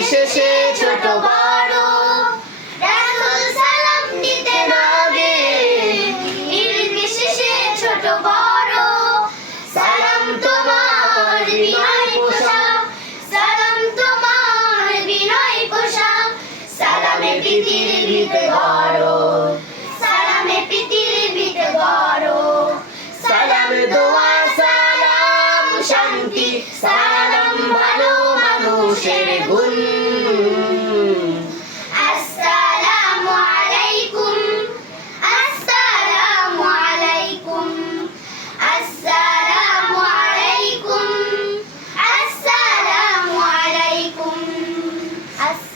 নির্বিশেষে ছোট বড় রাসূল সালাম দিতে লাগে নির্বিশেষে ছোট বড় সালাম তোমার বিনয় পোশাক সালাম তোমার বিনয় পোশাক সালামে পৃথিবীতে গড় সালামে পৃথিবীতে গড় সালাম দোয়া সালাম শান্তি